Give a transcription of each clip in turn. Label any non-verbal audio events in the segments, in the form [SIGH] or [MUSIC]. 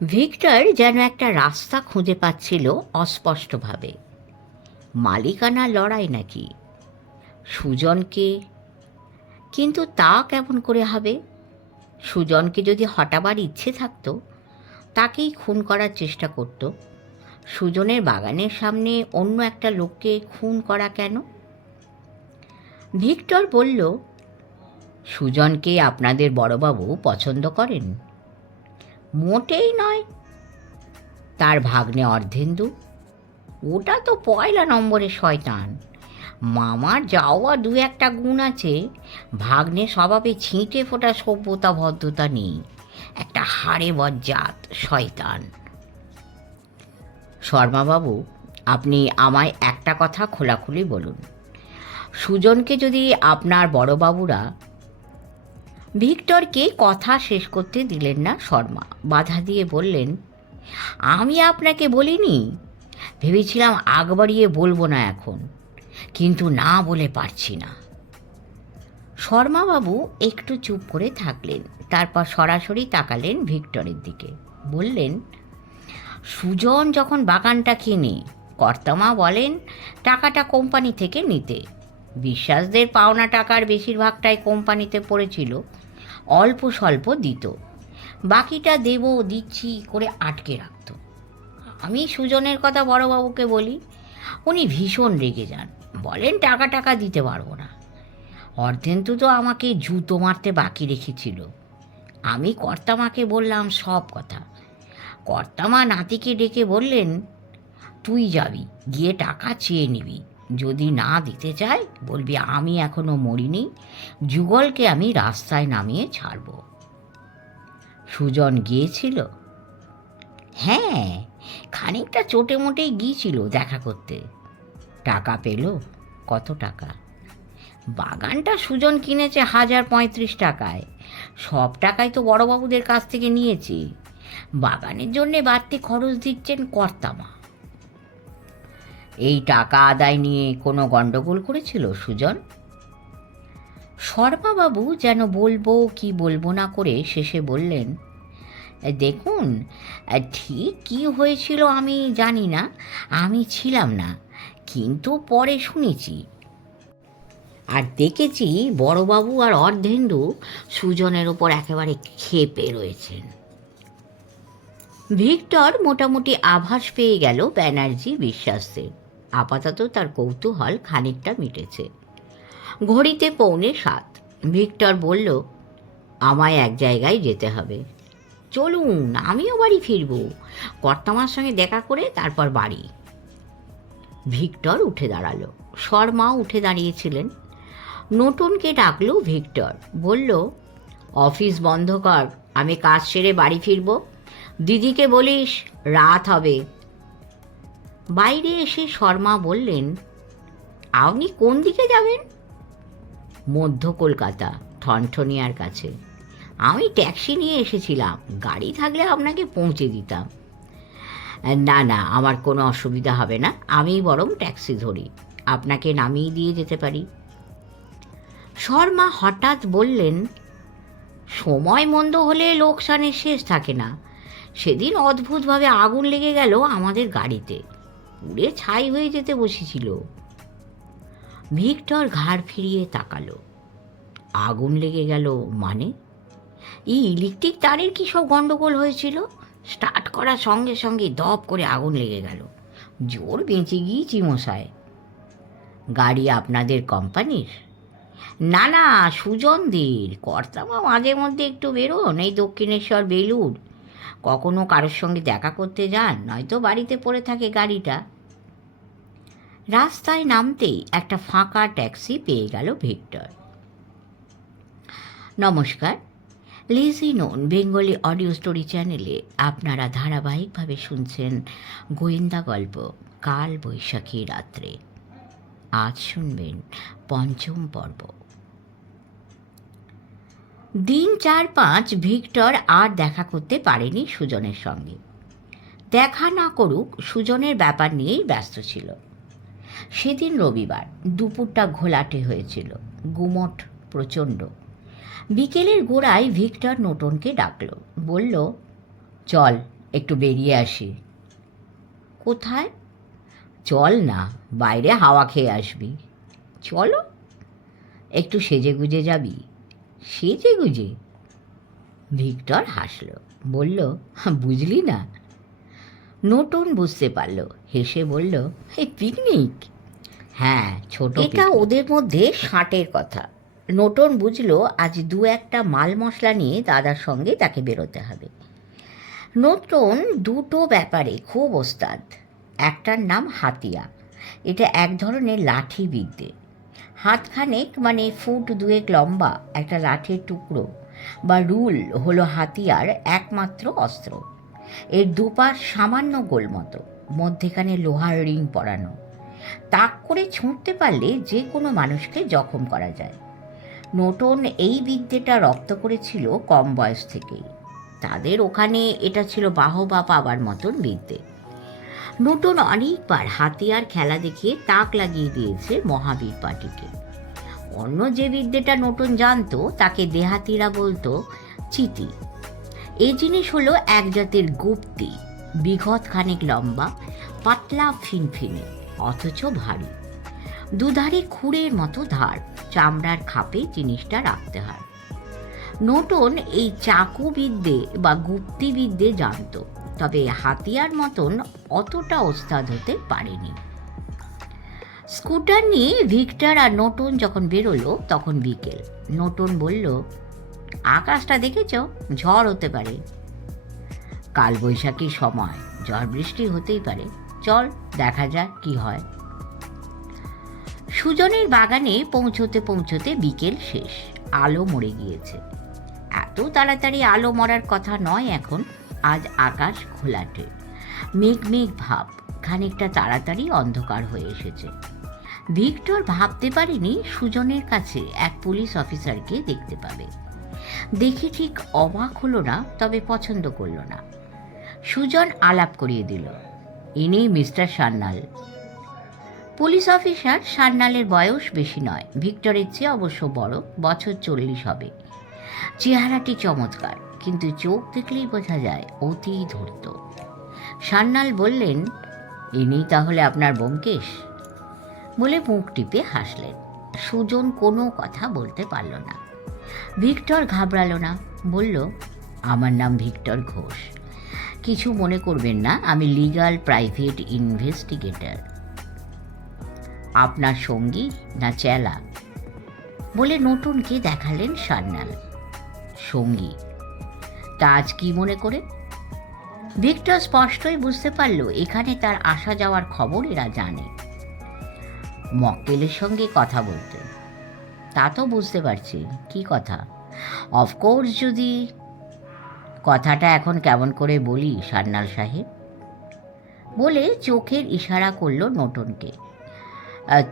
Victor যেন একটা রাস্তা খুঁজে পাচ্ছিল অস্পষ্টভাবে। মালিকানা লড়াই নাকি? সুজনকে? কিন্তু তা কেমন করে হবে? সুজনকে যদি হটাবার ইচ্ছে থাকতো, তাকেই খুন করার চেষ্টা করত। সুজনের বাগানের সামনে অন্য একটা লোককে খুন করা কেন? ভিক্টর বলল, সুজনকে আপনাদের বড়বাবু পছন্দ করেন? মোটেই নয়। তার ভাগ্নে অর্ধেন্দু, ওটা তো পয়লা নম্বরে শয়তান। মামার যাওয়া দু একটা গুণ আছে, ভাগ্নে স্বভাবে ছিঁটে ফোটা সভ্যতা ভদ্রতা নেই। একটা হাড়ে বজ্জাত শয়তান। শর্মাবাবু, আপনি আমায় একটা কথা খোলাখুলি বলুন। সুজনকে যদি আপনার বড়বাবুরা ভিক্টরকে কথা শেষ করতে দিলেন না শর্মা। বাধা দিয়ে বললেন, আমি আপনাকে বলিনি। ভেবেছিলাম আগ বাড়িয়ে বলব না এখন, কিন্তু না বলে পারছি না। শর্মাবাবু একটু চুপ করে থাকলেন, তারপর সরাসরি তাকালেন ভিক্টরের দিকে। বললেন, সুজন যখন বাগানটা কিনে, কর্তামা বলেন টাকাটা কোম্পানি থেকে নিতে। বিশ্বাসদের পাওনা টাকার বেশিরভাগটাই কোম্পানিতে পড়েছিল। অল্প স্বল্প দিত। বাকিটা দেব, দিচ্ছি করে আটকে রাখত। আমি সুজনের কথা বড়বাবুকে বলি, উনি ভীষণ রেগে যান। বলেন, টাকা টাকা দিতে পারব না। অর্ধেন্তু তো আমাকে জুতো মারতে বাকি রেখেছিল। আমি কর্তামাকে বললাম সব কথা। কর্তামা নাতিকে ডেকে বললেন, তুই যাবি, গিয়ে টাকা চেয়ে নিবি। যদি না দিতে চায় বলবি আমি এখনও মরিনি, যুগলকে আমি রাস্তায় নামিয়ে ছাড়ব। সুজন গিয়েছিল। হ্যাঁ খানিকটা চোটে মোটেই গিয়েছিল দেখা করতে। টাকা পেল? কত টাকা? বাগানটা সুজন কিনেছে হাজার পঁয়ত্রিশ টাকায়। সব টাকাই তো বড়বাবুদের কাছ থেকে নিয়েছি। বাগানের জন্যে বাড়তি খরচ দিচ্ছেন কর্তামা। এই টাকা আদায় নিয়ে কোনো গণ্ডগোল করেছিল সুজন? শর্মাবাবু যেন বলব কি বলব না করে শেষে বললেন, দেখুন, ঠিক কি হয়েছিল আমি জানি না, আমি ছিলাম না, কিন্তু পরে শুনেছি। আর দেখেছি বড়বাবু আর অর্ধেন্দু সুজনের ওপর একেবারে খেপে রয়েছেন। ভিক্টর মোটামুটি আভাস পেয়ে গেল ব্যানার্জি বিশ্বাসের। আপাতত তার কৌতূহল খানিকটা মিটেছে। ঘড়িতে পৌনে সাত। ভিক্টর বলল, আমায় এক জায়গায় যেতে হবে। চলুন, আমিও বাড়ি ফিরব। কর্তামার সঙ্গে দেখা করে তারপর বাড়ি। ভিক্টর উঠে দাঁড়াল। শর্মা উঠে দাঁড়িয়েছিলেন। নতুনকে ডাকলো ভিক্টর। বলল, অফিস বন্ধ কর, আমি কাজ সেরে বাড়ি ফিরব। দিদিকে বলিস, রাত হবে। বাইরে এসে শর্মা বললেন আপনি কোন দিকে যাবেন? মধ্য কলকাতা, ঠনঠনিয়ার কাছে। আমি ট্যাক্সি নিয়ে এসেছিলাম, গাড়ি থাকলে আপনাকে পৌঁছে দিতাম। না না, আমার কোনো অসুবিধা হবে না আমি বরং ট্যাক্সি ধরি, আপনাকে নামিয়ে দিয়ে যেতে পারি। শর্মা হঠাৎ বললেন, সময় মন্দ হলে লোকসানের শেষ থাকে না। সেদিন অদ্ভুতভাবে আগুন লেগে গেল আমাদের গাড়িতে। পুড়ে ছাই হয়ে যেতে বসেছিল। ভিক্টর ঘাড় ফিরিয়ে তাকালো। আগুন লেগে গেল মানে? এই ইলেকট্রিক তারের কি সব গন্ডগোল হয়েছিল? স্টার্ট করার সঙ্গে সঙ্গে দপ করে আগুন লেগে গেল। জোর বেঁচে গিয়েছি মশায়। গাড়ি আপনাদের কোম্পানির? না না, সুজনদের। কর্তামা মাঝে মধ্যে একটু বেরোন, এই দক্ষিণেশ্বর বেলুর কখনো কারোর সঙ্গে দেখা করতে যান, নয়তো বাড়িতে পড়ে থাকে গাড়িটা। রাস্তায় নামতেই একটা ফাঁকা ট্যাক্সি পেয়ে গেল ভিক্টর। নমস্কার লিজি নোন বেঙ্গলি অডিও স্টোরি চ্যানেলে আপনারা ধারাবাহিকভাবে শুনছেন গোয়েন্দা গল্প কাল বৈশাখী রাত্রে। আজ শুনবেন পঞ্চম পর্ব। দিন চার পাঁচ ভিক্টর আর দেখা করতে পারেনি সুজনের সঙ্গে। দেখা না করুক, সুজনের ব্যাপার নিয়েই ব্যস্ত ছিল। সেদিন রবিবার দুপুরটা ঘোলাটে হয়েছিল, গুমট প্রচণ্ড। বিকেলের গোড়ায় ভিক্টর নোটনকে ডাকল, বলল, চল, একটু বেরিয়ে আসি। কোথায়? চল না, বাইরে হাওয়া খেয়ে আসবি। চলো, একটু সেজে গুজে যাবি? সেজে গুজে? ভিক্টর হাসল, বলল, বুঝলি না নতুন বুঝতে পারল। হেসে বলল এই পিকনিক হ্যাঁ ছোট এটা ওদের মধ্যে ষাটের কথা। নতুন বুঝলো আজ দু একটা মাল মশলা নিয়ে দাদার সঙ্গে তাকে বেরোতে হবে। নতুন দুটো ব্যাপারে খুব ওস্তাদ। একটার নাম হাতিয়া। এটা এক ধরনের লাঠি বিদ্যে। হাতখানেক মানে ফুট দুয়েক লম্বা একটা লাঠির টুকরো বা রুল হলো হাতিয়ার একমাত্র অস্ত্র। এর সামান্য গোল মতো, মধ্যেখানে লোহার রিং পরানো। তাক করে ছুঁড়তে পারলে যে কোনো মানুষকে জখম করা যায়। নতুন এই বিদ্যেটা রপ্ত করেছিল কম বয়স থেকেই। তাদের ওখানে এটা ছিল বাহবা পাবার মতন বিদ্যে। নতুন অনেকবার হাতিয়ার খেলা দেখিয়ে তাক লাগিয়ে দিয়েছে মহাবীর পাটিকে অন্য যে বিদ্যেটা নতুন জানতো, তাকে দেহাতিরা বলতো, চিতি। এই জিনিস হলো এক জাতের গুপ্তি, বিঘত খানিক লম্বা, পাতলা ফিনফিনে, অথচ ভারী। দুধারে খুঁড়ের মতো ধার, চামড়ার খাপে জিনিসটা রাখতে হয়। নোটন এই চাকু বিদ্যে বা গুপ্তি বিদ্যে জানতো, তবে হাতিয়ার মতন অতটা ওস্তাদ হতে পারেনি। স্কুটার নিয়ে ভিক্টর আর নোটন যখন বেরোলো, তখন বিকেল। নোটন বলল আকাশটা দেখেছ? ঝড় হতে পারে। কাল বৈশাখীর সময়। ঝড় বৃষ্টি হতেই পারে। চল, দেখা যাক কি হয়। সুজনের বাগানে পৌঁছতে পৌঁছতে বিকেল শেষ। আলো মরে গিয়েছে। এত তাড়াতাড়ি আলো মরার কথা নয় এখন। আজ আকাশ ঘোলাটে। মেঘ মেঘ ভাব। খানিকটা তাড়াতাড়ি অন্ধকার হয়ে এসেছে। ভিক্টর ভাবতে পারেনি সুজনের কাছে এক পুলিশ অফিসারকে দেখতে পাবে। দেখে ঠিক অবাক হলো না, তবে পছন্দ করল না। সুজন আলাপ করিয়ে দিল ইনি মিস্টার সান্যাল। পুলিশ অফিসার, সান্যালের বয়স বেশি নয়, ভিক্টরের চেয়ে অবশ্য বড়, বছর চল্লিশ হবে। চেহারাটি চমৎকার, কিন্তু চোখ দেখলেই বোঝা যায়, অতি ধূর্ত। সান্যাল বললেন ইনি তাহলে আপনার ব্যোমকেশ? বলে মুখ টিপে হাসলেন। সুজন কোনো কথা বলতে পারল না। ভিক্টর ঘাবড়ালো না, বলল, আমার নাম ভিক্টর ঘোষ। কিছু মনে করবেন না, আমি লিগাল প্রাইভেট ইনভেস্টিগেটর। আপনার সঙ্গী না চেলা? বলে নতুনকে দেখালেন সান্যাল। সঙ্গী, তা আজ কি মনে করে? ভিক্টর স্পষ্টই বুঝতে পারল, এখানে তার আসা যাওয়ার খবর এরা জানে। মক্কেলের সঙ্গে কথা বলতে তা তো বুঝতে পারছি। কি কথা? অফকোর্স যদি কথাটা এখন কেমন করে বলি, সান্যাল সাহেব? বলে চোখের ইশারা করল নটনকে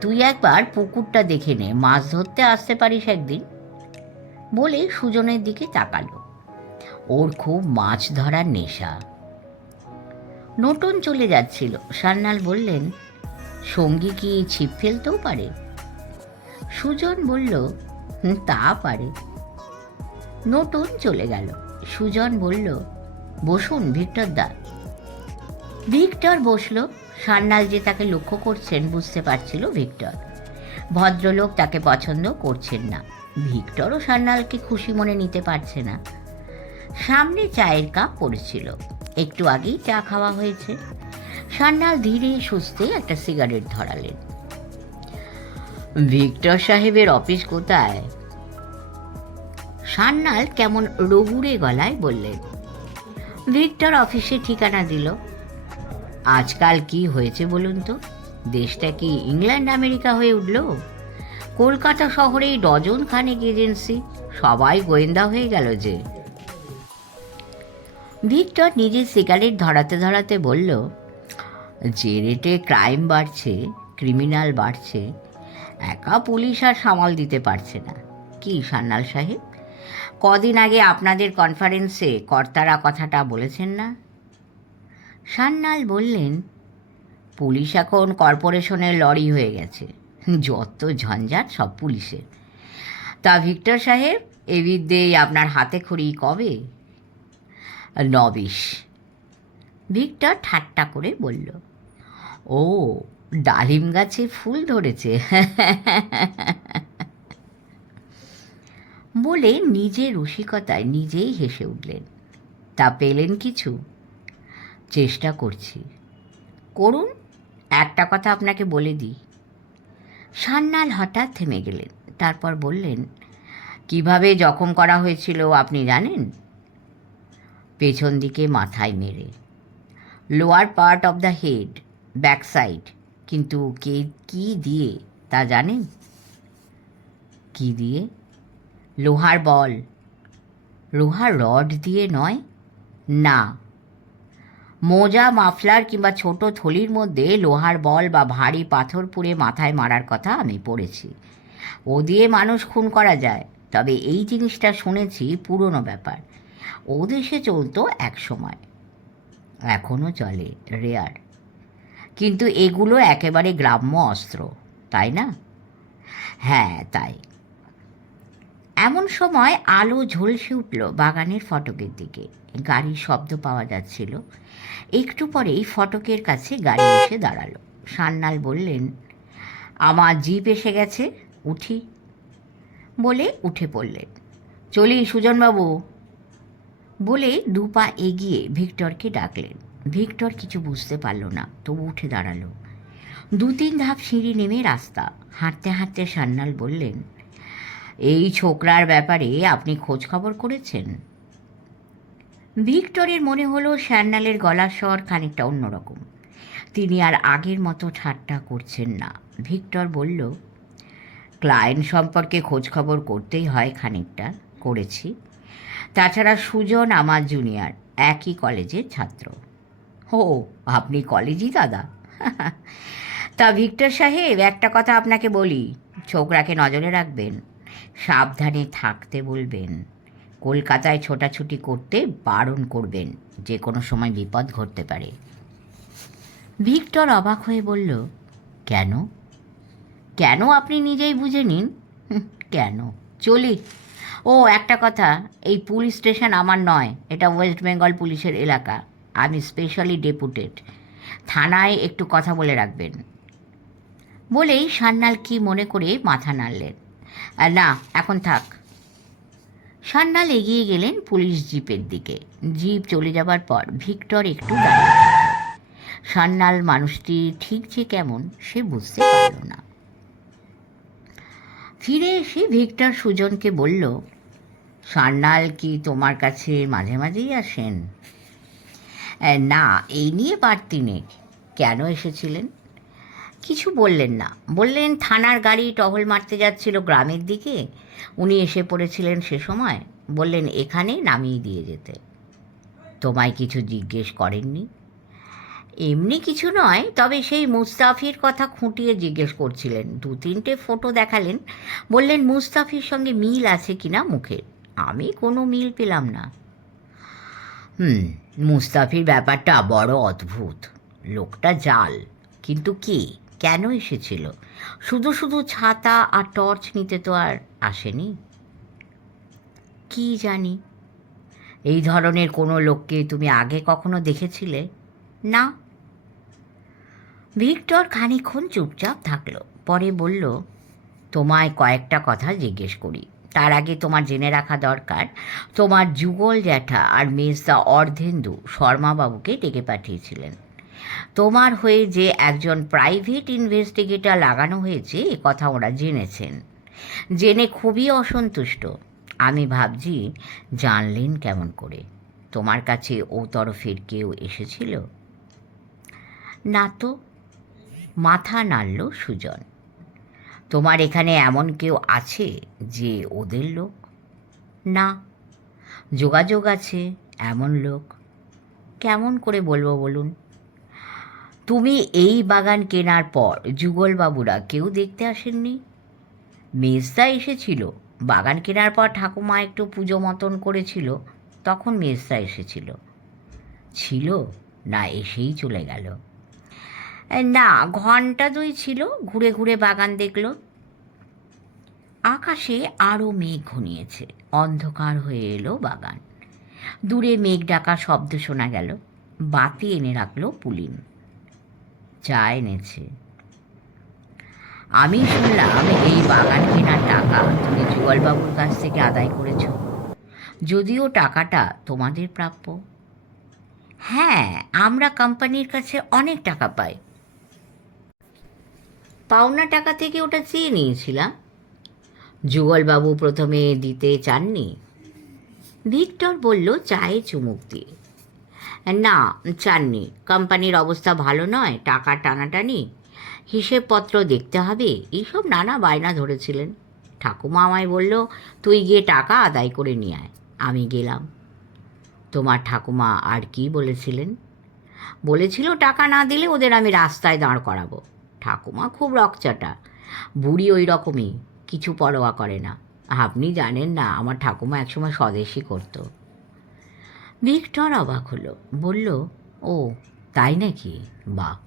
তুই একবার পুকুরটা দেখে নে, মাছ ধরতে আসতে পারিস একদিন। বলে সুজনের দিকে তাকালো। ওর খুব মাছ ধরার নেশা। নটন চলে যাচ্ছিল। সান্যাল বললেন, সঙ্গী কি ছিপ ফেলতেও পারে? সুজন বলল তা পারে। নতুন চলে গেল। সুজন বলল, বসুন, ভিক্টর দা। ভিক্টর বসল। সান্যাল যে তাকে লক্ষ্য করছেন বুঝতে পারছিল ভিক্টর। ভদ্রলোক তাকে পছন্দ করছেন না। ভিক্টরও সান্যালকে খুশি মনে নিতে পারছে না। সামনে চায়ের কাপ পড়েছিল। একটু আগেই চা খাওয়া হয়েছে। সান্যাল ধীরে সুস্থে একটা সিগারেট ধরালেন। ভিক্টর সাহেবের অফিস কোথায়? সান্যাল কেমন রঘুরে গলায় বললেন, ভিক্টর অফিসে ঠিকানা দিল। আজকাল কি হয়েছে বলুন তো? দেশটা কি ইংল্যান্ড, আমেরিকা হয়ে উঠল? কলকাতা শহরেই ডজন খানেক এজেন্সি, সবাই গোয়েন্দা হয়ে গেল যে। ভিক্টর নিজের সিগারেট ধরাতে ধরাতে বলল, যে রেটে ক্রাইম বাড়ছে, ক্রিমিনাল বাড়ছে একা পুলিশ আর সামাল দিতে পারছে না। কি, সান্যাল সাহেব? কদিন আগে আপনাদের কনফারেন্সে কর্তারা কথাটা বলেছেন না? সান্যাল বললেন, পুলিশ এখন কর্পোরেশনের লরি হয়ে গেছে। যত ঝঞ্ঝাট সব পুলিশের। তা ভিক্টর সাহেব, এ বিদ্যেই আপনার হাতে খড়ি কবে? নবিশ। ভিক্টর ঠাট্টা করে বলল, ও ডালিম গাছে ফুল ধরেছে। বলে নিজে রসিকতায় নিজেই হেসে উঠলেন। তা পেলেন কিছু? চেষ্টা করছি। করুন, একটা কথা আপনাকে বলে দিই। সান্নাল হঠাৎ থেমে গেলেন, তারপর বললেন, কীভাবে জখম করা হয়েছিল আপনি জানেন? পেছন দিকে মাথায় মেরে lower part of the head back side কিন্তু কে, কী দিয়ে? তা জানেন? কি দিয়ে? লোহার বল। লোহার রড দিয়ে নয়? না। মোজা, মাফলার কিংবা ছোট থলির মধ্যে লোহার বল বা ভারী পাথর পুড়ে মাথায় মারার কথা আমি পড়েছি। ও দিয়ে মানুষ খুন করা যায়। তবে এই জিনিসটা শুনেছি, পুরনো ব্যাপার। ও দেশে চলতো এক সময়। এখনও চলে, রেয়ার। কিন্তু এগুলো একেবারে গ্রাম্য অস্ত্র, তাই না? হ্যাঁ তাই। এমন সময় আলো ঝলসে উঠল বাগানের ফটকের দিকে। গাড়ির শব্দ পাওয়া যাচ্ছিল। একটু পরেই ফটকের কাছে গাড়ি এসে দাঁড়াল। সান্নাল বললেন, আমার জিপ এসে গেছে, উঠি। বলে উঠে পড়লেন। চলি সুজনবাবু। বলে দু পা এগিয়ে ভিক্টরকে ডাকলেন। ভিক্টর কিছু বুঝতে পারল না, তবু উঠে দাঁড়াল। দু তিন ধাপ সিঁড়ি নেমে রাস্তা, হাঁটতে হাঁটতে সান্নাল বললেন, এই ছোকরার ব্যাপারে আপনি খোঁজ খবর করেছেন? ভিক্টরের মনে হলো স্যান্নালের গলার স্বর খানিকটা অন্যরকম। তিনি আর আগের মতো ঠাট্টা করছেন না। ভিক্টর বলল, ক্লায়েন্ট সম্পর্কে খোঁজ খবর করতেই হয় খানিকটা, করেছি। তাছাড়া সুজন আমার জুনিয়র, একই কলেজের ছাত্র। ও আপনি কলেজই দাদা। [LAUGHS] তা ভিক্টর সাহেব, একটা কথা আপনাকে বলি। ছোকরাকে নজরে রাখবেন, সাবধানে থাকতে বলবেন, কলকাতায় ছোটাছুটি করতে বারণ করবেন, যে কোনো সময় বিপদ ঘটতে পারে। ভিক্টর অবাক হয়ে বলল, কেন? কেন আপনি নিজেই বুঝে নিন? [LAUGHS] কেন? চলি। ও, একটা কথা, এই পুলিশ স্টেশন আমার নয়, এটা ওয়েস্ট বেঙ্গল পুলিশের এলাকা। আমি স্পেশালি ডেপুটেড থানায় একটু কথা বলে রাখবেন। বলেই সান্নাল কি মনে করে মাথা নাড়লেন। না এখন থাক। সান্নাল এগিয়ে গেলেন পুলিশ জিপের দিকে। জিপ চলে যাবার পর ভিক্টর একটু দাঁড়িয়ে সান্নাল মানুষটি ঠিক যে কেমন সে বুঝতে পারল না। ফিরে এসে ভিক্টর সুজনকে বলল সান্নাল কি তোমার কাছে মাঝে মাঝেই আসেন? "এ, না এই নিয়ে বাড়তি নেই। কেন এসেছিলেন? কিছু বললেন না। বললেন, থানার গাড়ি টহল মারতে যাচ্ছিল গ্রামের দিকে। উনি এসে পড়েছিলেন সে সময়। বললেন, এখানে নামিয়ে দিয়ে যেতে। তোমায় কিছু জিজ্ঞেস করেননি? এমনি কিছু নয়, তবে সেই মুস্তাফির কথা খুঁটিয়ে জিজ্ঞেস করছিলেন। দু তিনটে ফটো দেখালেন। বললেন, মুস্তাফির সঙ্গে মিল আছে কিনা মুখের? আমি কোনো মিল পেলাম না। হুম। মুস্তাফির ব্যাপারটা বড় অদ্ভুত। লোকটা জাল। কিন্তু কে? কেন এসেছিল? শুধু শুধু ছাতা আর টর্চ নিতে তো আর আসেনি? কি জানি? এই ধরনের কোনো লোককে তুমি আগে কখনো দেখেছিলে? না। ভিক্টর খানিক্ষণ চুপচাপ থাকল। পরে বলল, তোমায় কয়েকটা কথা জিজ্ঞেস করি। তার আগে তোমার জেনে রাখা দরকার, তোমার যুগল জ্যাঠা আর মেজদা অর্ধেন্দু শর্মাবাবুকে ডেকে পাঠিয়েছিলেন। তোমার হয়ে যে একজন প্রাইভেট ইনভেস্টিগেটর লাগানো হয়েছে, এ কথা ওরা জেনেছেন। জেনে খুবই অসন্তুষ্ট। আমি ভাবছি, জানলেন কেমন করে? তোমার কাছে ও তরফের কেউ এসেছিল? না তো? মাথা নাড়ল সুজন। তোমার এখানে এমন কেউ আছে যে ওদের লোক? না। যোগাযোগ আছে এমন লোক। কেমন করে বলব বলুন? তুমি এই বাগান কেনার পর যুগলবাবুরা কেউ দেখতে আসেননি? মেজদা এসেছিল। বাগান কেনার পর ঠাকুমা একটু পুজো মতন করেছিল। তখন মেজদা এসেছিল। ছিল না, এসেই চলে গেল। না, ঘণ্টা দুই ছিল, ঘুরে ঘুরে বাগান দেখল। আকাশে আরও মেঘ ঘনিয়েছে, অন্ধকার হয়ে এলো বাগান। দূরে মেঘ ডাকা শব্দ শোনা গেল, বাতি এনে রাখল পুলিন। চা এনেছে। আমি শুনলাম, এই বাগান কেনার টাকা তুমি যুগলবাবুর কাছ থেকে আদায় করেছ। যদিও টাকাটা তোমাদের প্রাপ্য। হ্যাঁ আমরা কোম্পানির কাছে অনেক টাকা পাই। পাওনা টাকা থেকে ওটা চেয়ে নিয়েছিলাম। যুগলবাবু প্রথমে দিতে চাননি। ভিক্টর বলল চায়ে চুমুক দিয়ে। না, চাননি। কোম্পানির অবস্থা ভালো নয়, টাকা টানাটানি। হিসেবপত্র দেখতে হবে। এইসব নানা বায়না ধরেছিলেন। ঠাকুমা আমায় বলল, তুই গিয়ে টাকা আদায় করে নিয়ে আয়। আমি গেলাম। তোমার ঠাকুমা আর কি বলেছিলেন? বলেছিল, টাকা না দিলে ওদের আমি রাস্তায় দাঁড় করাবো। ঠাকুমা খুব রকচাটা। বুড়ি ওই রকমই, কিছু পরোয়া করে না। আপনি জানেন না, আমার ঠাকুমা একসময় স্বদেশি করতো। ভিক্টর অবাক হলো, বলল, ও, তাই নাকি? বাহ!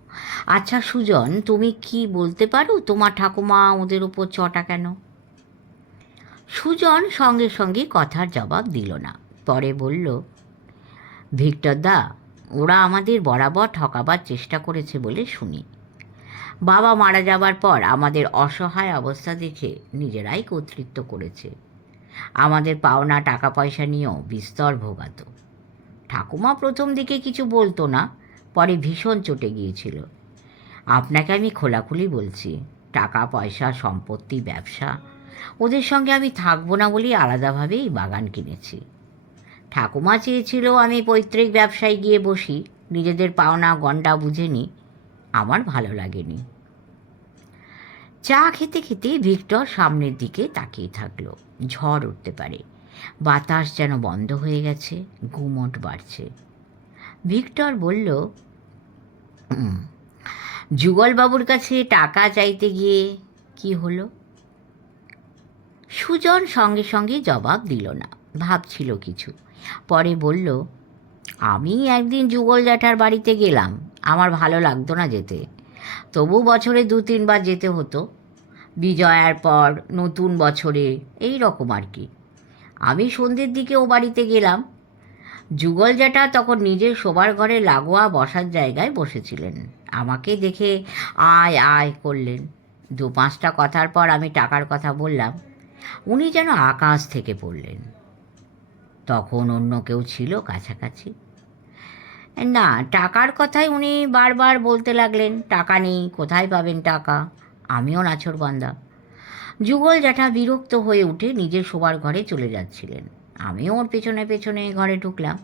আচ্ছা সুজন, তুমি কি বলতে পারো তোমার ঠাকুমা ওদের উপর চটা কেন? সুজন সঙ্গে সঙ্গে কথার জবাব দিল না। পরে বলল, ভিক্টর দা, ওরা আমাদের বরাবর ঠকাবার চেষ্টা করেছে বলে শুনি। বাবা মারা যাবার পর আমাদের অসহায় অবস্থা দেখে নিজেরাই কর্তৃত্ব করেছে। আমাদের পাওনা টাকা পয়সা নিয়েও বিস্তর ভোগাত। ঠাকুমা প্রথম দিকে কিছু বলতো না, পরে ভীষণ চটে গিয়েছিল। আপনাকে আমি খোলাখুলি বলছি টাকা পয়সা সম্পত্তি, ব্যবসা, ওদের সঙ্গে আমি থাকব না বলেই আলাদাভাবেই বাগান কিনেছি। ঠাকুমা চেয়েছিল আমি পৈতৃক ব্যবসায় গিয়ে বসি, নিজেদের পাওনা গন্ডা বুঝে নিই। আমার ভালো লাগেনি। চা খেতে খেতে ভিক্টর সামনের দিকে তাকিয়ে থাকল। ঝড় উঠতে পারে। বাতাস যেন বন্ধ হয়ে গেছে গুমট বাড়ছে। ভিক্টর বলল "হুম, যুগলবাবুর কাছে টাকা চাইতে গিয়ে কি হলো? সুজন সঙ্গে সঙ্গে জবাব দিল না ভাবছিল কিছু। পরে বলল আমি একদিন যুগল জ্যাঠার বাড়িতে গেলাম। আমার ভালো লাগতো না যেতে। তবু বছরে দু তিনবার যেতে হতো। বিজয়ার পর, নতুন বছরে, এই রকম আর কি। আমি সন্ধ্যের দিকে ও বাড়িতে গেলাম। যুগল জ্যাঠা তখন নিজের শোবার ঘরে লাগোয়া বসার জায়গায় বসেছিলেন। আমাকে দেখে আয় আয় করলেন। দু পাঁচটা কথার পর আমি টাকার কথা বললাম। উনি যেন আকাশ থেকে পড়লেন। তখন অন্য কেউ ছিল কাছাকাছি। না, টাকার কথাই উনি বারবার বলতে লাগলেন, টাকা নেই, কোথায় পাবেন টাকা? আমিও নাছর বান্দা যুগল জ্যাঠা বিরক্ত হয়ে উঠে নিজের শোবার ঘরে চলে যাচ্ছিলেন। আমিও ওর পেছনে পেছনে ঘরে ঢুকলাম।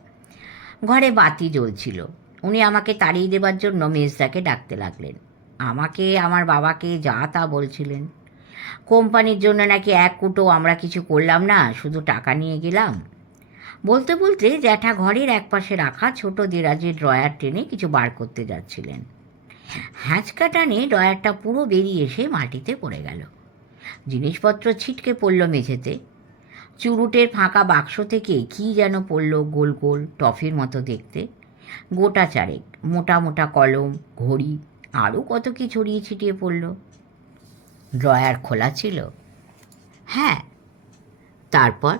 ঘরে বাতি জ্বলছিল। উনি আমাকে তাড়িয়ে দেবার জন্য মেজদাকে ডাকতে লাগলেন। আমাকে, আমার বাবাকে যা তা বলছিলেন। কোম্পানির জন্য নাকি এক কুটো আমরা কিছু করলাম না, শুধু টাকা নিয়ে গেলাম। বলতে বলতে জ্যাঠা ঘরের একপাশে রাখা ছোট দেরাজের ড্রয়ার টেনে কিছু বার করতে যাচ্ছিলেন। হ্যাঁচকা টানে ড্রয়ারটা পুরো বেরিয়ে এসে মাটিতে পড়ে গেল। জিনিসপত্র ছিটকে পড়ল মেঝেতে। চুরুটের ফাঁকা বাক্স থেকে কী যেন পড়ল গোল গোল টফির মতো দেখতে। গোটা চারেক, মোটা মোটা কলম, ঘড়ি, আরও কত কি ছড়িয়ে ছিটিয়ে পড়ল। ড্রয়ার খোলা ছিল। হ্যাঁ তারপর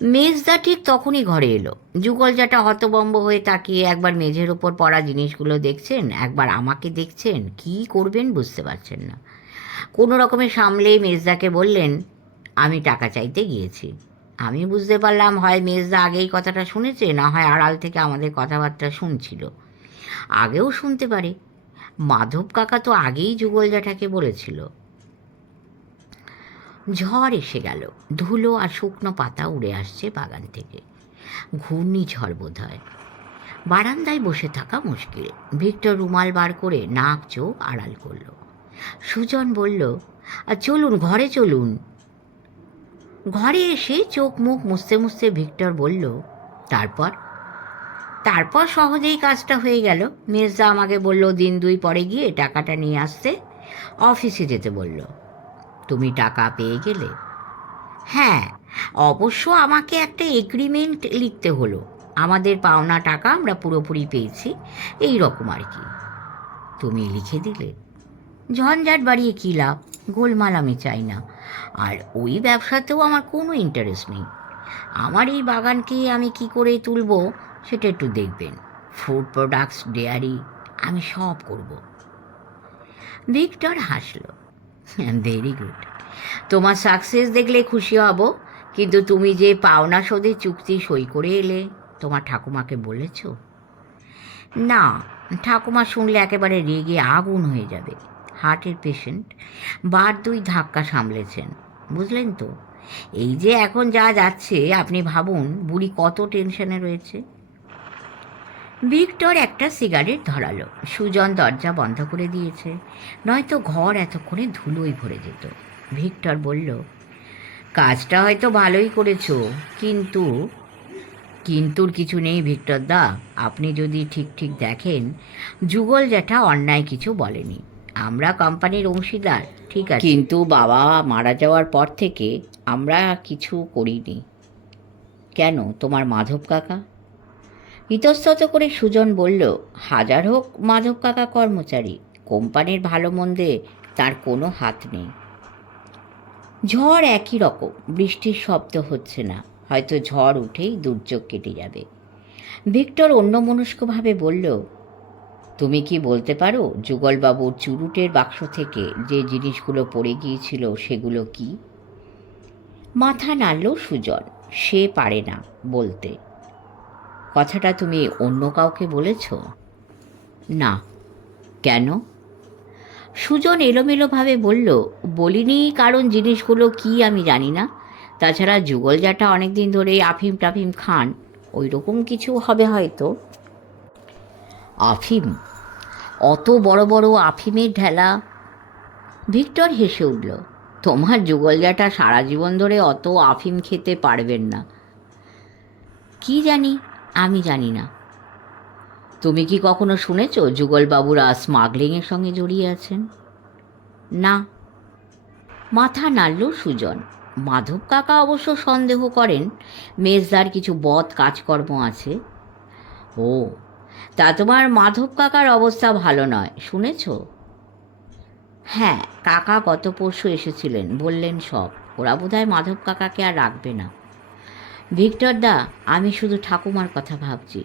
মেজদা ঠিক তখনই ঘরে এলো। যুগল জাটা হতবম্ব হয়ে তাকিয়ে একবার মেঝের ওপর পড়া জিনিসগুলো দেখছেন, একবার আমাকে দেখছেন, কি করবেন বুঝতে পারছেন না। কোনো রকমে সামলে মেজদাকে বললেন, আমি টাকা চাইতে গিয়েছি। আমি বুঝতে পারলাম, হয় মেজদা আগেই কথাটা শুনেছে, না হয় আড়াল থেকে আমাদের কথাবার্তা শুনছিল। আগেও শুনতে পারে। মাধব কাকা তো আগেই যুগল জ্যাঠাকে বলেছিল। ঝড় এসে গেল। ধুলো আর শুকনো পাতা উড়ে আসছে বাগান থেকে। ঘূর্ণিঝড় বোধ হয় বারান্দায় বসে থাকা মুশকিল। ভিক্টর রুমাল বার করে নাক, চোখ আড়াল করল। সুজন বলল, "আর চলুন, ঘরে চলুন। ঘরে এসে চোখ মুখ মুছতে মুছতে ভিক্টর বলল, তারপর? তারপর সহজেই কাজটা হয়ে গেল। মির্জা আমাকে বলল, দিন দুই পরে গিয়ে টাকাটা নিয়ে আসতে। অফিসে যেতে বলল। তুমি টাকা পেয়ে গেলে। হ্যাঁ অবশ্য আমাকে একটা এগ্রিমেন্ট লিখতে হলো। আমাদের পাওনা টাকা আমরা পুরোপুরি পেয়েছি, এই রকম আর কি। তুমি লিখে দিলে। ঝঞ্ঝাট বাড়িয়ে কী লাভ? গোলমাল আমি চাই না। আর ওই ব্যবসাতেও আমার কোনো ইন্টারেস্ট নেই। আমার এই বাগানকে আমি কি করে তুলব সেটা একটু দেখবেন। ফুড প্রোডাক্টস ডেয়ারি আমি সব করব। ভিক্টর হাসলো। [LAUGHS] ভেরি গুড তোমার সাকসেস দেখলে খুশি হব, কিন্তু তুমি যে পাওনা শোধে চুক্তি সই করে এলে, তোমার ঠাকুমাকে বলেছ? না, ঠাকুমা শুনলে একেবারে রেগে আগুন হয়ে যাবে। হার্টের পেশেন্ট বার দুই ধাক্কা সামলেছেন, বুঝলেন তো? এই যে এখন যা যাচ্ছে, আপনি ভাবুন, বুড়ি কত টেনশনে রয়েছে। ভিক্টর একটা সিগারেট ধরালো। সুজন দরজা বন্ধ করে দিয়েছে। নয়তো ঘর এতক্ষণে ধুলোই ভরে যেত। ভিক্টর বলল, কাজটা হয়তো ভালোই করেছ, কিন্তু কিন্তুর কিছু নেই, ভিক্টর দা। আপনি যদি ঠিক ঠিক দেখেন, যুগল জ্যাঠা অন্যায় কিছু বলেনি। আমরা কোম্পানির অংশীদার, ঠিক আছে? কিন্তু বাবা, মারা যাওয়ার পর থেকে আমরা কিছু করিনি। কেন, তোমার মাধব কাকা? ইতস্তত করে সুজন বলল, হাজার হোক, মাধব কাকা কর্মচারী, কোম্পানির ভালো মন্দে তার কোনো হাত নেই। ঝড় একই রকম, বৃষ্টির শব্দ হচ্ছে না, হয়তো ঝড় উঠেই দুর্যোগ কেটে যাবে। ভিক্টর অন্যমনস্কভাবে বলল, তুমি কি বলতে পারো, যুগলবাবুর চুরুটের বাক্স থেকে যে জিনিসগুলো পড়ে গিয়েছিল সেগুলো কি? মাথা নাড়ল সুজন, সে পারে না বলতে। কথাটা তুমি অন্য কাউকে বলেছ? না। কেন? সুজন এলোমেলোভাবে বলল, বলিনি কারণ জিনিসগুলো কি আমি জানি না। তাছাড়া যুগল জাটা অনেক দিন ধরে আফিম টাফিম খান ওই রকম কিছু হবে হয়তো? আফিম? অত বড় বড় আফিমের ঢেলা? ভিক্টর হেসে উঠল, তোমার যুগলজাটা সারা জীবন ধরে অত আফিম খেতে পারবেন না। কি জানি? আমি জানি না। তুমি কি কখনো শুনেছ যুগলবাবুরা স্মাগলিংয়ের সঙ্গে জড়িয়ে আছেন? না। মাথা নাড়ল সুজন। মাধব কাকা অবশ্য সন্দেহ করেন, মেজদার কিছু বদ কাজকর্ম আছে। ও, তা তোমার মাধব কাকার অবস্থা ভালো নয়, শুনেছ? হ্যাঁ কাকা গত পরশু এসেছিলেন, বললেন সব। ওরা বোধহয় মাধব কাকাকে আর রাখবে না। ভিক্টর দা, আমি শুধু ঠাকুমার কথা ভাবছি।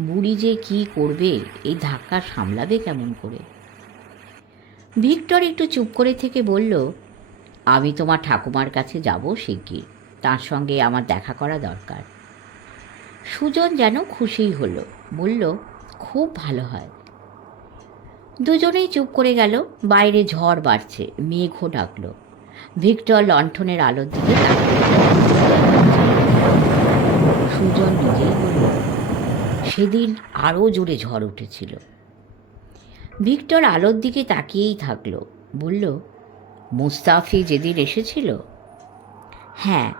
বুড়ি যে কি করবে, এই ধাক্কা সামলাবে কেমন করে? ভিক্টর একটু চুপ করে থেকে বলল, আমি তোমার ঠাকুমার কাছে যাব শিগগির। তার সঙ্গে আমার দেখা করা দরকার। সুজন যেন খুশিই হলো, বলল, খুব ভালো হয়। দুজনেই চুপ করে গেল, বাইরে ঝড় বাড়ছে, মেঘও ডাকলো। ভিক্টর লণ্ঠনের আলোর দিকে তাকিয়ে সুজন নিজেই বলল, সেদিন আরও জোরে ঝড় উঠেছিল। ভিক্টর আলোর দিকে তাকিয়েই থাকল, বলল, মুস্তাফি যেদিন এসেছিল? হ্যাঁ।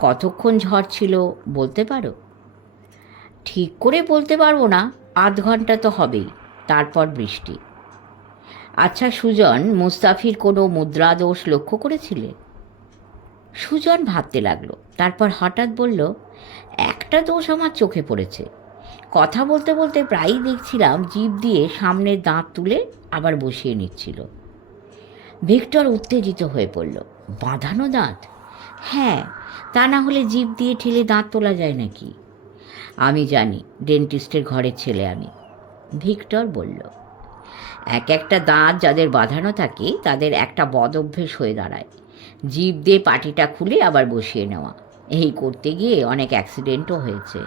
কতক্ষণ ঝড় ছিল বলতে পারো? ঠিক করে বলতে পারব না, আধ ঘণ্টা তো হবেই, তারপর বৃষ্টি। আচ্ছা সুজন, মুস্তাফির কোনো মুদ্রা দোষ লক্ষ্য করেছিলে? সুজন ভাবতে লাগল, তারপর হঠাৎ বলল একটা দোষ আমার চোখে পড়েছে। কথা বলতে বলতে প্রায়ই দেখছিলাম জিভ দিয়ে সামনের দাঁত তুলে আবার বসিয়ে নিচ্ছিল। ভিক্টর উত্তেজিত হয়ে পড়ল, বাঁধানো দাঁত? হ্যাঁ তা না হলে জিভ দিয়ে ঠেলে দাঁত তোলা যায় নাকি? আমি জানি, ডেন্টিস্টের ঘরের ছেলে আমি। ভিক্টর বলল, এক একটা দাঁত যাদের বাঁধানো থাকে তাদের একটা বদ অভ্যেস হয়ে দাঁড়ায়। জিভ দিয়ে পাটিটা খুলে আবার বসিয়ে নেওয়া। এই করতে গিয়ে অনেক অ্যাক্সিডেন্টও হয়েছে।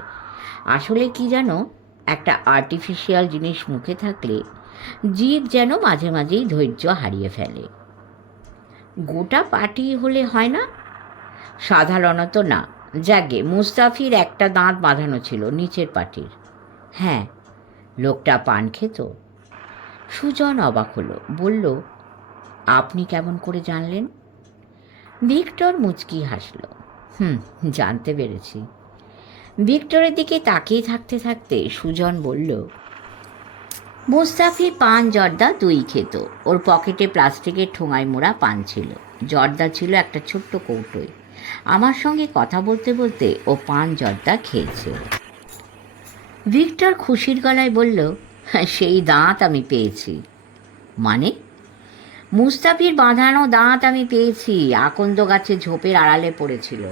আসলে কি জানো, একটা আর্টিফিশিয়াল জিনিস মুখে থাকলে জীব যেন মাঝে মাঝেই ধৈর্য হারিয়ে ফেলে। গোটা পাটি হলে হয় না? সাধারণত না। যাগে, মুস্তাফির একটা দাঁত বাঁধানো ছিল নিচের পাটির। হ্যাঁ লোকটা পান খেত। সুজন অবাক হলো, বলল, আপনি কেমন করে জানলেন? ভিক্টর মুচকি হাসল। হুম জানতে পেরেছি। ভিক্টরের দিকে তাকিয়ে থাকতে থাকতে সুজন বলল মুস্তাফি পান জর্দা দুই খেত ওর পকেটে প্লাস্টিকের ঠোঙায় মোড়া পান ছিল। জর্দা ছিল একটা ছোট্ট কৌটোয়। আমার সঙ্গে কথা বলতে বলতে ও পান জর্দা খেয়েছে। ভিক্টর খুশির গলায় বলল "হ্যাঁ, সেই দাঁত আমি পেয়েছি। মানে? মুস্তাফির বাঁধানো দাঁত আমি পেয়েছি। আকন্দ গাছে ঝোপের আড়ালে পড়েছিল।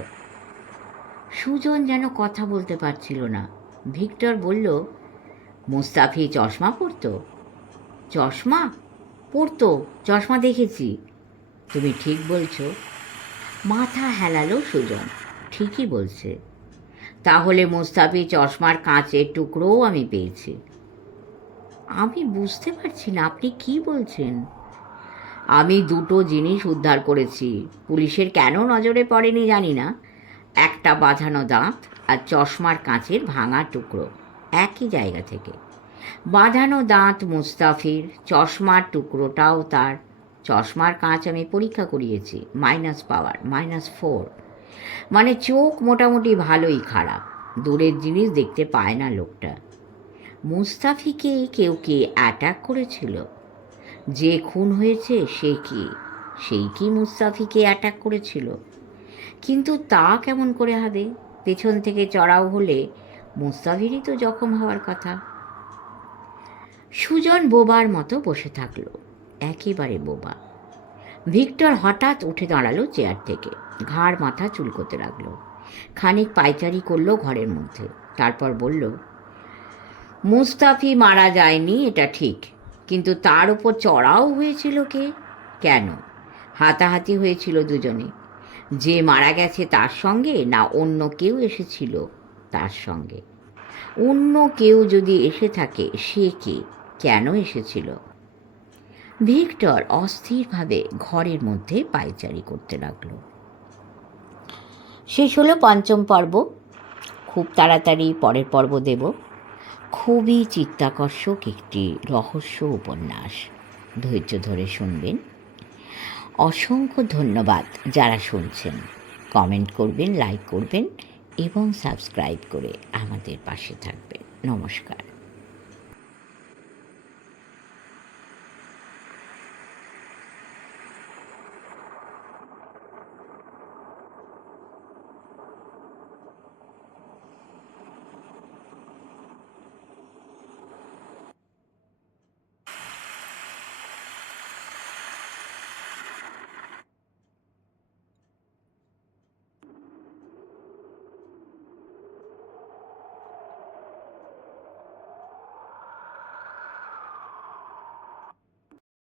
সুজন যেন কথা বলতে পারছিল না। ভিক্টর বলল, মুস্তাফি চশমা পরতো? চশমা? পরতো, চশমা দেখেছি। তুমি ঠিক বলছো। মাথা হেলালো সুজন, ঠিকই বলছে। তাহলে মুস্তাফি চশমার কাঁচের টুকরোও আমি পেয়েছি। আমি বুঝতে পারছি না, আপনি কি বলছেন? আমি দুটো জিনিস উদ্ধার করেছি। পুলিশের কেন নজরে পড়েনি জানি না। একটা বাঁধানো দাঁত আর চশমার কাঁচের ভাঙা টুকরো। একই জায়গা থেকে। বাঁধানো দাঁত মুস্তাফির, চশমার টুকরোটাও তার। চশমার কাঁচ আমি পরীক্ষা করিয়েছি। Minus power, minus four. মানে চোখ মোটামুটি ভালোই খারাপ। দূরের জিনিস দেখতে পায় না লোকটা। মুস্তাফিকে কেউ কে অ্যাটাক করেছিল? যে খুন হয়েছে সে কি? সেই কি মুস্তাফিকে অ্যাটাক করেছিল? কিন্তু তা কেমন করে হবে পেছন থেকে চড়াও হলে মুস্তাফিরই তো জখম হওয়ার কথা। সুজন বোবার মতো বসে থাকল, একেবারে বোবা। ভিক্টর হঠাৎ উঠে দাঁড়াল চেয়ার থেকে, ঘাড় মাথা চুলকোতে লাগল। খানিক পাইচারি করল ঘরের মধ্যে, তারপর বলল, মুস্তাফি মারা যায়নি, এটা ঠিক। কিন্তু তার উপর চড়াও হয়েছিল কে? কেন? হাতাহাতি হয়েছিল দুজনে। যে মারা গেছে তার সঙ্গে না অন্য কেউ এসেছিল তার সঙ্গে? অন্য কেউ যদি এসে থাকে, সে কে? কেন এসেছিল? ভিক্টর অস্থিরভাবে ঘরের মধ্যে পায়চারি করতে লাগল। শেষ হলো পঞ্চম পর্ব। খুব তাড়াতাড়ি পরের পর্ব দেব। খুবই চিত্তাকর্ষক একটি রহস্য উপন্যাস। ধৈর্য ধরে শুনবেন। অসংখ্য ধন্যবাদ যারা শুনছেন। কমেন্ট করবেন, লাইক করবেন এবং সাবস্ক্রাইব করে আমাদের পাশে থাকবেন। নমস্কার।